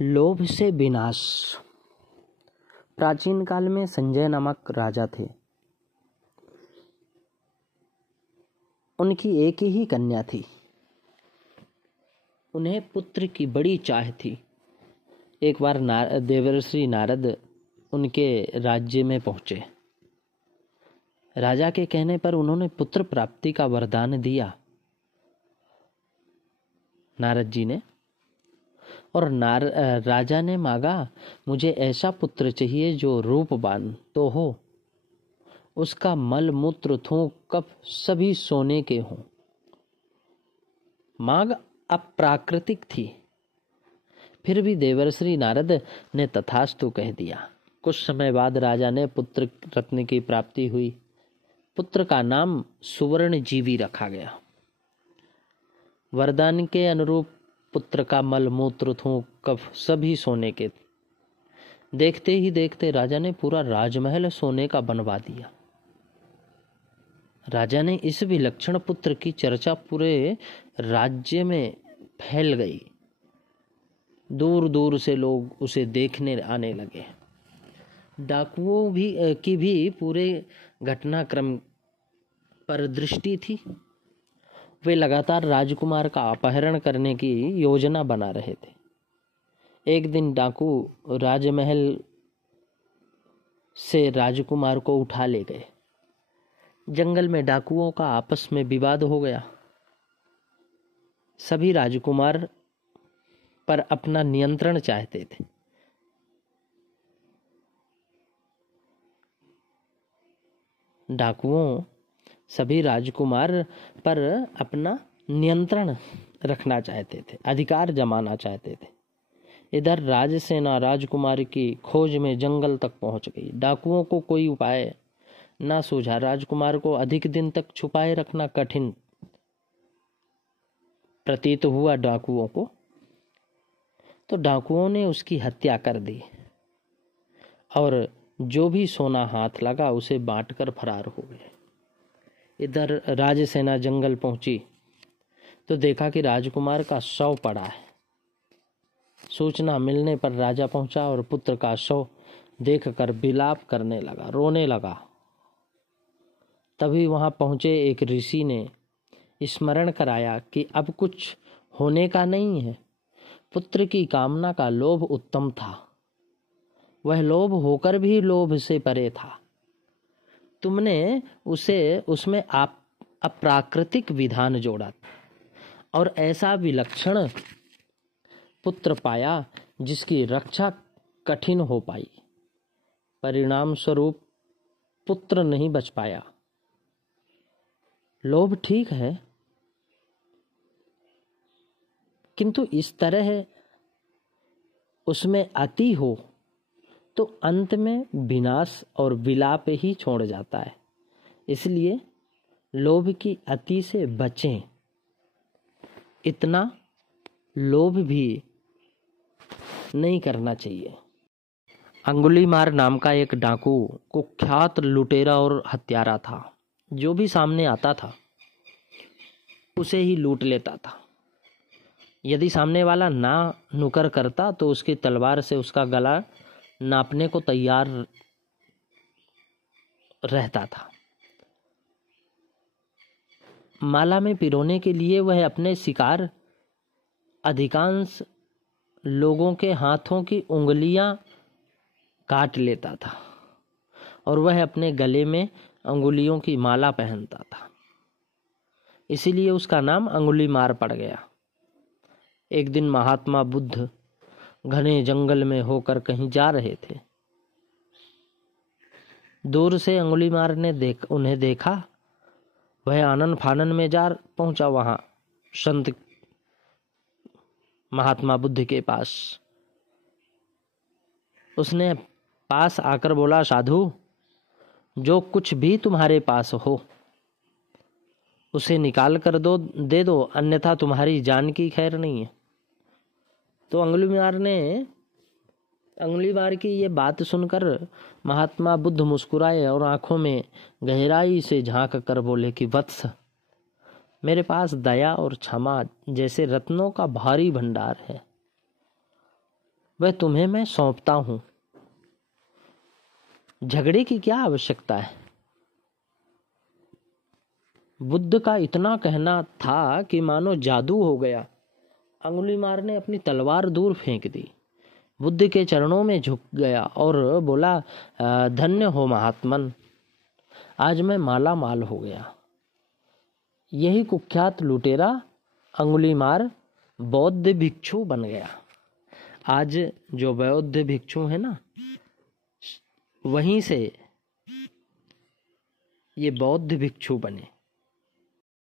लोभ से विनाश। प्राचीन काल में संजय नामक राजा थे। उनकी एक ही कन्या थी। उन्हें पुत्र की बड़ी चाह थी। एक बार देवर्षि नारद उनके राज्य में पहुंचे। राजा के कहने पर उन्होंने पुत्र प्राप्ति का वरदान दिया नारद जी ने। और राजा ने मांगा, मुझे ऐसा पुत्र चाहिए जो रूपवान तो हो, उसका मल मूत्र थूक कफ सभी सोने के हों। मांग अप्राकृतिक थी, फिर भी देवर्षि नारद ने तथास्तु कह दिया। कुछ समय बाद राजा ने पुत्र रत्न की प्राप्ति हुई। पुत्र का नाम सुवर्ण जीवी रखा गया। वरदान के अनुरूप पुत्र का मल मूत्र थूक कफ सभी सोने के। देखते ही देखते राजा ने पूरा राजमहल सोने का बनवा दिया। राजा ने इस विलक्षण पुत्र की चर्चा पूरे राज्य में फैल गई। दूर दूर से लोग उसे देखने आने लगे। डाकुओं की भी पूरे घटनाक्रम पर दृष्टि थी। वे लगातार राजकुमार का अपहरण करने की योजना बना रहे थे। एक दिन डाकू राजमहल से राजकुमार को उठा ले गए। जंगल में डाकुओं का आपस में विवाद हो गया। सभी राजकुमार पर अपना नियंत्रण चाहते थे। डाकुओं सभी राजकुमार पर अपना नियंत्रण रखना चाहते थे, अधिकार जमाना चाहते थे। इधर राजसेना राजकुमार की खोज में जंगल तक पहुंच गई। डाकुओं को कोई उपाय ना सूझा। राजकुमार को अधिक दिन तक छुपाए रखना कठिन प्रतीत हुआ डाकुओं को, तो डाकुओं ने उसकी हत्या कर दी और जो भी सोना हाथ लगा उसे बांटकर फरार हो गए। इधर राजसेना जंगल पहुंची तो देखा कि राजकुमार का शव पड़ा है। सूचना मिलने पर राजा पहुंचा और पुत्र का शव देखकर विलाप करने लगा, रोने लगा। तभी वहां पहुंचे एक ऋषि ने स्मरण कराया कि अब कुछ होने का नहीं है। पुत्र की कामना का लोभ उत्तम था, वह लोभ होकर भी लोभ से परे था। तुमने उसमें अप्राकृतिक विधान जोड़ा और ऐसा विलक्षण पुत्र पाया जिसकी रक्षा कठिन हो पाई। परिणाम स्वरूप पुत्र नहीं बच पाया। लोभ ठीक है, किंतु इस तरह उसमें अति हो तो अंत में विनाश और विलाप ही छोड़ जाता है। इसलिए लोभ की अति से बचें। इतना लोभ भी नहीं करना चाहिए। अंगुलीमार नाम का एक डाकू कुख्यात लुटेरा और हत्यारा था। जो भी सामने आता था उसे ही लूट लेता था। यदि सामने वाला ना नुकर करता तो उसकी तलवार से उसका गला नापने को तैयार रहता था। माला में पिरोने के लिए वह अपने शिकार अधिकांश लोगों के हाथों की उंगलियां काट लेता था और वह अपने गले में अंगुलियों की माला पहनता था। इसीलिए उसका नाम अंगुलीमार पड़ गया। एक दिन महात्मा बुद्ध घने जंगल में होकर कहीं जा रहे थे। दूर से अंगुलीमार ने उन्हें देखा। वह आनन फानन में जा पहुंचा वहां संत महात्मा बुद्ध के पास। उसने पास आकर बोला, साधु, जो कुछ भी तुम्हारे पास हो उसे निकाल कर दे दो, अन्यथा तुम्हारी जान की खैर नहीं है। तो अंगुलीमार की ये बात सुनकर महात्मा बुद्ध मुस्कुराए और आंखों में गहराई से झांक कर बोले कि वत्स, मेरे पास दया और क्षमा जैसे रत्नों का भारी भंडार है। वह तुम्हें मैं सौंपता हूँ। झगड़े की क्या आवश्यकता है? बुद्ध का इतना कहना था कि मानो जादू हो गया। अंगुलीमाल ने अपनी तलवार दूर फेंक दी, बुद्ध के चरणों में झुक गया और बोला, धन्य हो महात्मन, आज मैं माला माल हो गया। यही कुख्यात लुटेरा अंगुलीमाल बौद्ध भिक्षु बन गया। आज जो बौद्ध भिक्षु है ना, वहीं से ये बौद्ध भिक्षु बने।